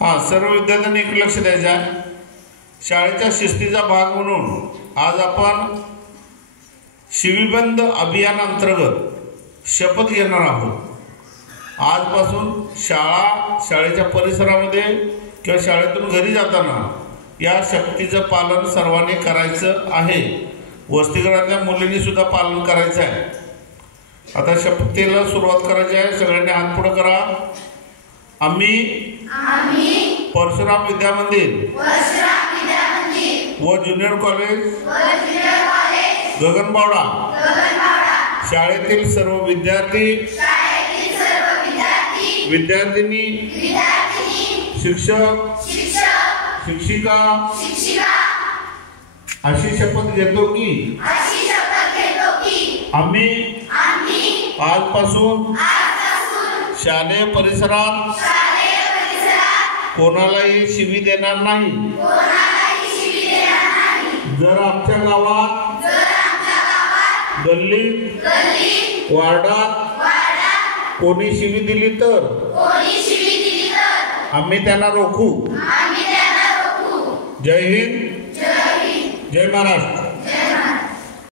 हां, सर्व विद्यार्थ्यांनी एक लक्ष द्यायचं आहे. शाळेच्या शिस्तीचा भाग म्हणून आज आपण शिवीबंद अभियानांतर्गत शपथ घेणार आहोत. आजपासून शाळेच्या परिसरामध्ये किंवा शाळेतून घरी जाताना या शपथेचं पालन सर्वांनी करायचं आहे. वसतिगृहातल्या मुलींनी सुद्धा पालन करायचं आहे. आता शपथेला सुरुवात करायची आहे. सगळ्यांनी हात पुढे करा. आम्ही परशुराम विद्यामंदिर व ज्युनियर कॉलेज गगनबावडा शाळेतील सर्व विद्यार्थी विद्यार्थिनी शिक्षक शिक्षिका अशी शपथ घेतो की आम्ही आजपासून शालेय परिसरात कोणालाही शिवी देणार नाही. जर आमच्या गावात गल्लीत वार्डात कोणी शिवी दिली तर आम्ही त्यांना रोखू. जय हिंद, जय महाराष्ट्र.